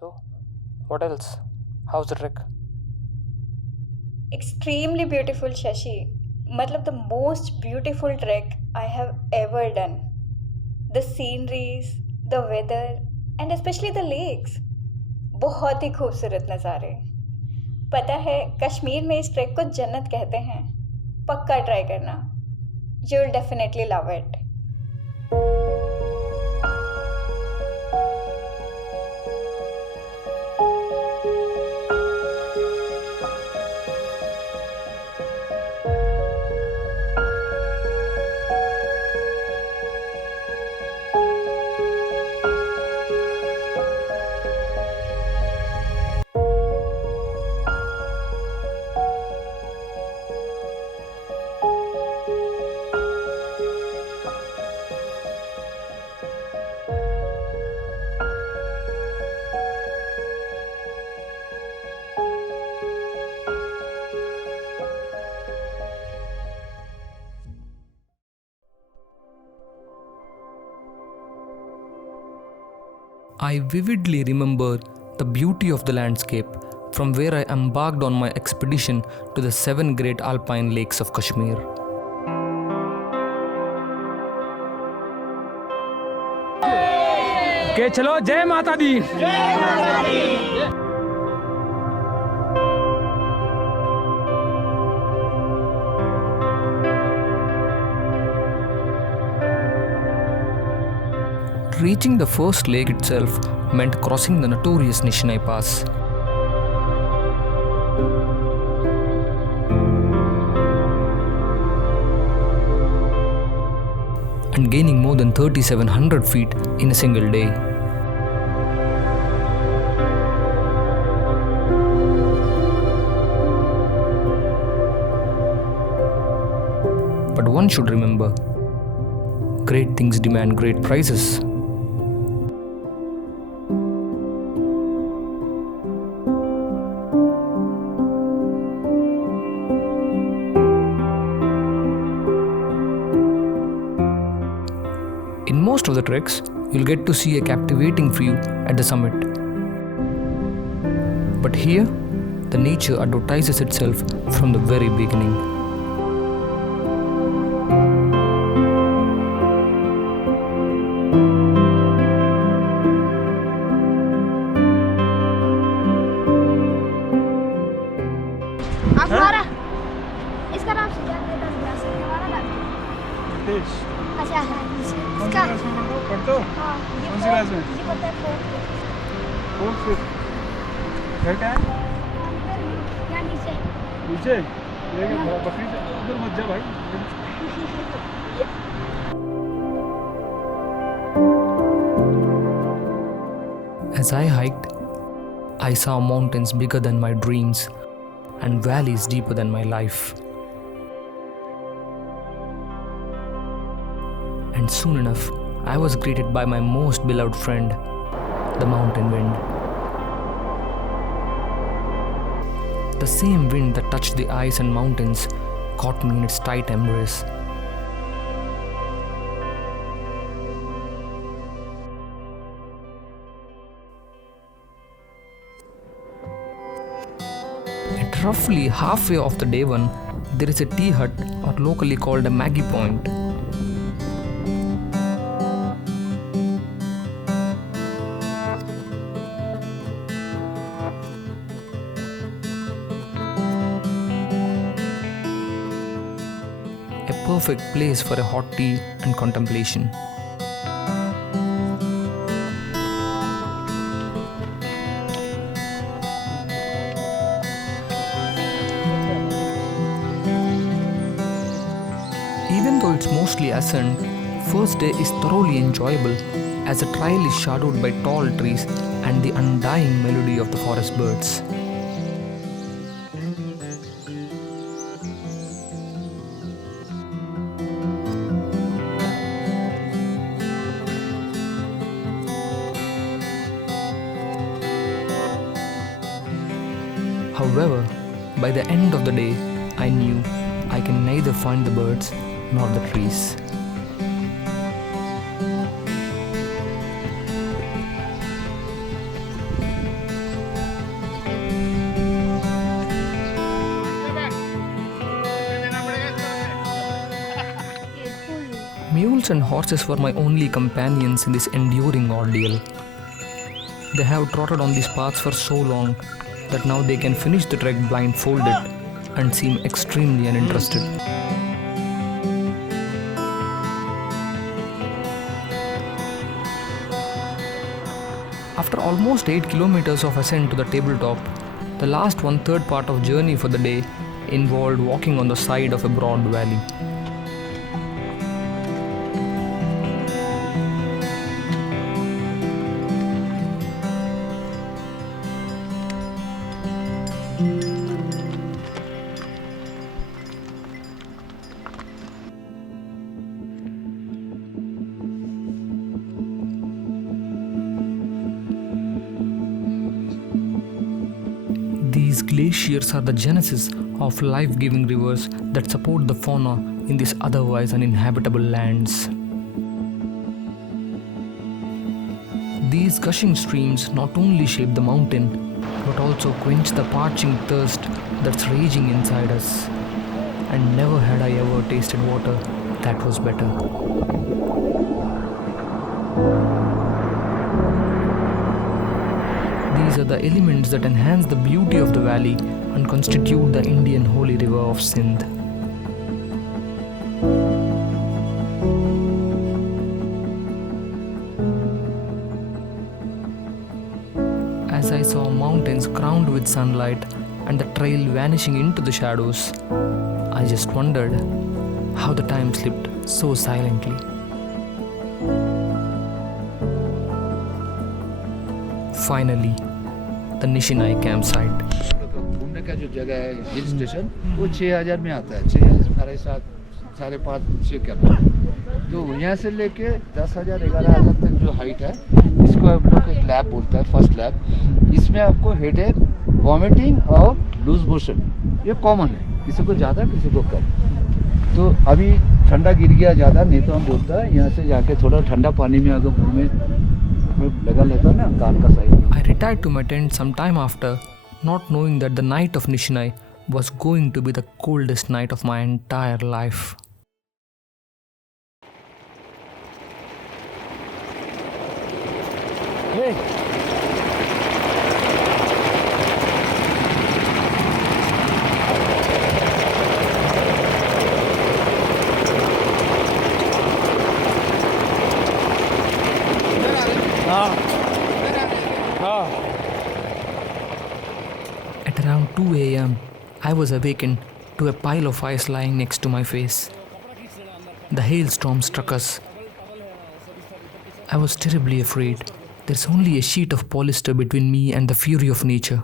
So, what else? How's the trek? Extremely beautiful, Shashi. Matlab the most beautiful trek I have ever done. The sceneries, the weather, and especially the lakes. बहुत ही खूबसूरत नज़ारे. पता है कश्मीर में इस track को जन्नत कहते हैं. पक्का ट्राई करना. You will definitely love it. I vividly remember the beauty of the landscape from where I embarked on my expedition to the 7 great alpine lakes of Kashmir. के चलो जय माता दी। Reaching the first lake itself meant crossing the notorious Nichinai Pass. And gaining more than 3,700 feet in a single day. But one should remember, great things demand great prices. In most of the treks, you'll get to see a captivating view at the summit. But here, the nature advertises itself from the very beginning. हमारा इसका नाम जागेड हमारा नाम अच्छा है इसका पढ़ते हो? हाँ कौन सी क्लास में? ये पता है कौन से? घर क्या है? यहाँ नीचे नीचे? ये क्या बकरी से उधर मत जा भाई। As I hiked, I saw mountains bigger than my dreams and valleys deeper than my life. And soon enough, I was greeted by my most beloved friend, the mountain wind. The same wind that touched the ice and mountains caught me in its tight embrace. At roughly halfway of the day one, there is a tea hut, or locally called a Maggie Point. A perfect place for a hot tea and contemplation. Even though it's mostly ascent, first day is thoroughly enjoyable as the trail is shadowed by tall trees and the undying melody of the forest birds. However, by the end of the day, I knew I can neither find the birds nor the trees. Mules and horses were my only companions in this enduring ordeal. They have trotted on these paths for so long that now they can finish the trek blindfolded and seem extremely uninterested. After almost 8 kilometers of ascent to the tabletop, the last 1/3 part of journey for the day involved walking on the side of a broad valley. These glaciers are the genesis of life-giving rivers that support the fauna in these otherwise uninhabitable lands. These gushing streams not only shape the mountain, but also quench the parching thirst that's raging inside us. And never had I ever tasted water that was better. These are the elements that enhance the beauty of the valley and constitute the Indian holy river of Sindh. As I saw mountains crowned with sunlight and the trail vanishing into the shadows, I just wondered how the time slipped so silently. Finally, the Nichinai campsite. घूमने का जो जगह है hill station वो 6000 में आता है, 6000 साढ़े 5 करना। तो यहाँ से लेके 10,000 11,000 तक जो हाइट है, इसको हम लोग एक लैब बोलता है, फर्स्ट लैब। इसमें आपको हेडेक, वॉमिटिंग और लूज मोशन ये कॉमन है, किसी को ज़्यादा किसी को कम। तो अभी ठंडा गिर गया ज़्यादा, नहीं तो हम बोलता है यहाँ से जाके थोड़ा ठंडा पानी में अगर मुँह में लगा लेता ना कान का side. I retired to my tent some time after, not knowing that the night of Nichinai was going to be the coldest night of my entire life. Hey. At around 2 a.m., I was awakened to a pile of ice lying next to my face. The hailstorm struck us. I was terribly afraid. There's only a sheet of polyester between me and the fury of nature.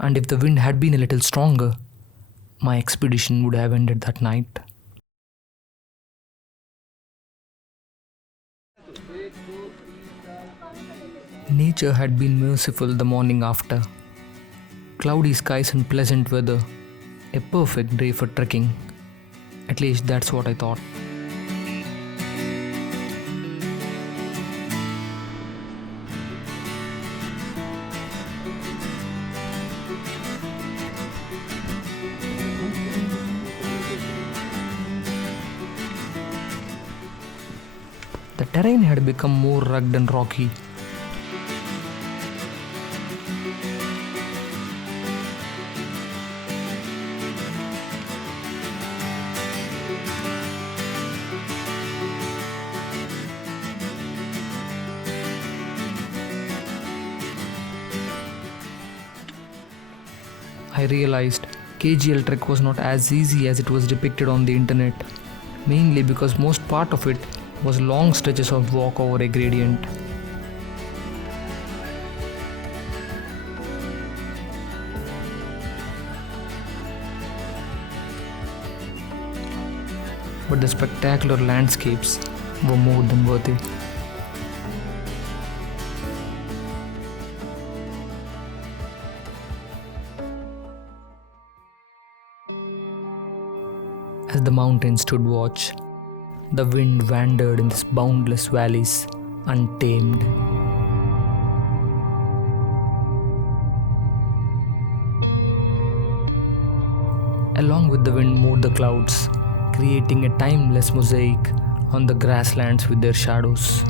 And if the wind had been a little stronger, my expedition would have ended that night. Nature had been merciful the morning after. Cloudy skies and pleasant weather. A perfect day for trekking. At least that's what I thought. The terrain had become more rugged and rocky. I realized KGL trek was not as easy as it was depicted on the internet, mainly because most part of it was long stretches of walk over a gradient. But the spectacular landscapes were more than worth it. As the mountains stood watch, the wind wandered in these boundless valleys, untamed. along with the wind, moved the clouds, creating a timeless mosaic on the grasslands with their shadows.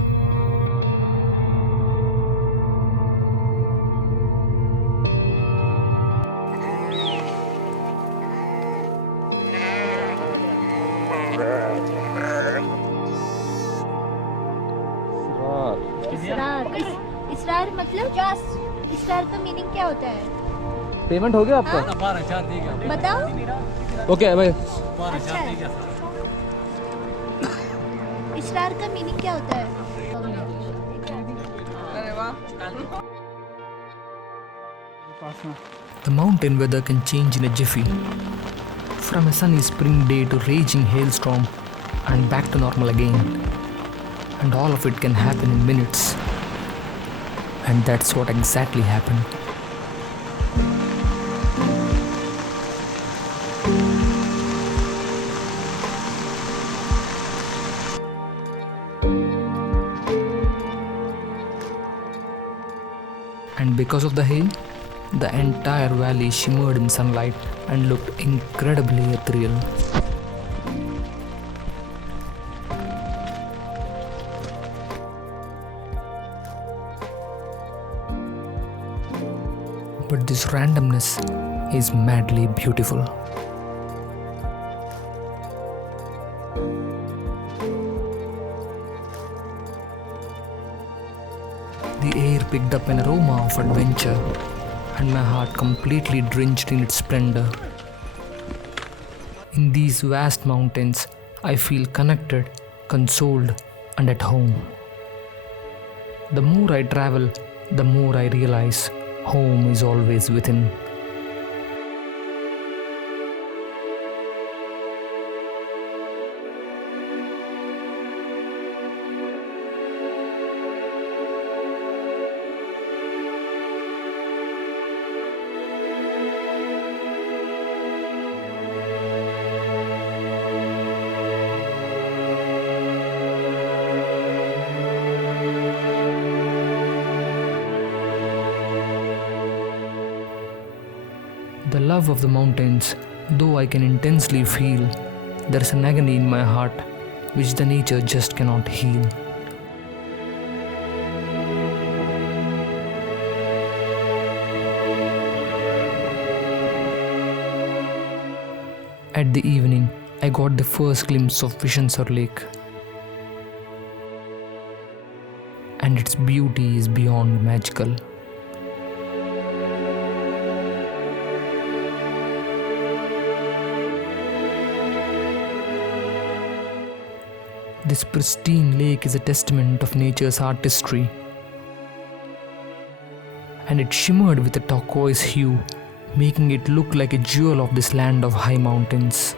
इसरार इसरार मतलब इसरार का meaning क्या होता है? Payment हो गया आपका? बताओ। Okay भाई। अच्छा है। इसरार का मीनिंग क्या होता है? The mountain weather can change in a jiffy. From a sunny spring day to raging hailstorm and back to normal again. And all of it can happen in minutes. And that's what exactly happened. And because of the hail, the entire valley shimmered in sunlight and looked incredibly ethereal. But this randomness is madly beautiful. The air picked up an aroma of adventure, and my heart completely drenched in its splendor. In these vast mountains, I feel connected, consoled, and at home. The more I travel, the more I realize home is always within. The love of the mountains, though I can intensely feel, there is an agony in my heart which the nature just cannot heal. At the evening, I got the first glimpse of Vishunsar Lake, and its beauty is beyond magical. This pristine lake is a testament of nature's artistry, and it shimmered with a turquoise hue, making it look like a jewel of this land of high mountains.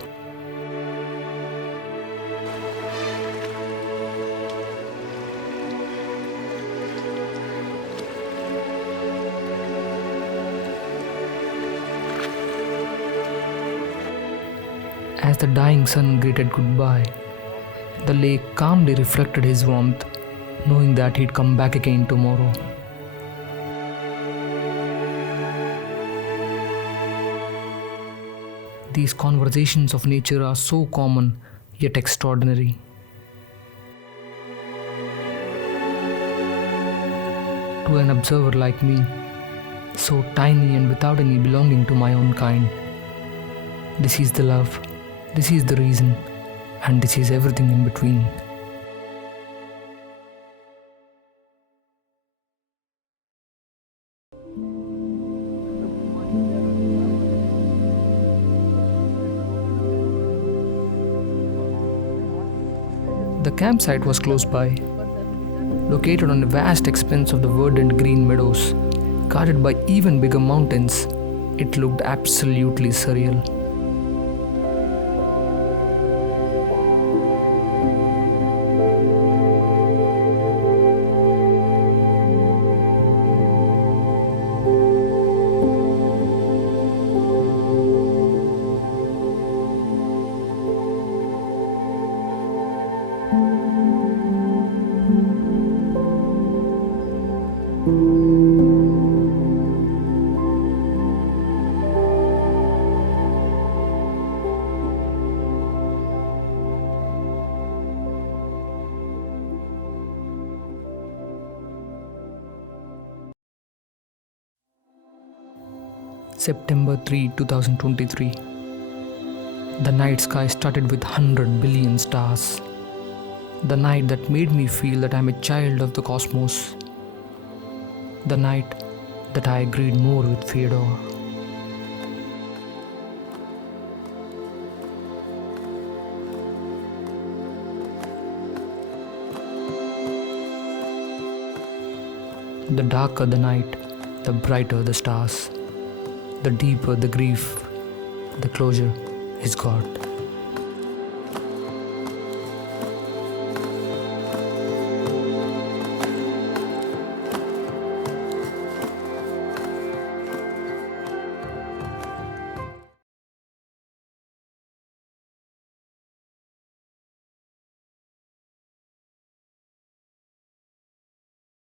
As the dying sun greeted goodbye, the lake calmly reflected his warmth, knowing that he'd come back again tomorrow. These conversations of nature are so common yet extraordinary. To an observer like me, so tiny and without any belonging to my own kind, this is the love, this is the reason, and this is everything in between. The campsite was close by, located on a vast expanse of the verdant green meadows, guarded by even bigger mountains. It looked absolutely surreal. September 3, 2023. The night sky started with 100 billion stars. The night that made me feel that I'm a child of the cosmos. The night that I agreed more with Fedor. The darker the night, the brighter the stars. The deeper the grief, the closure is God.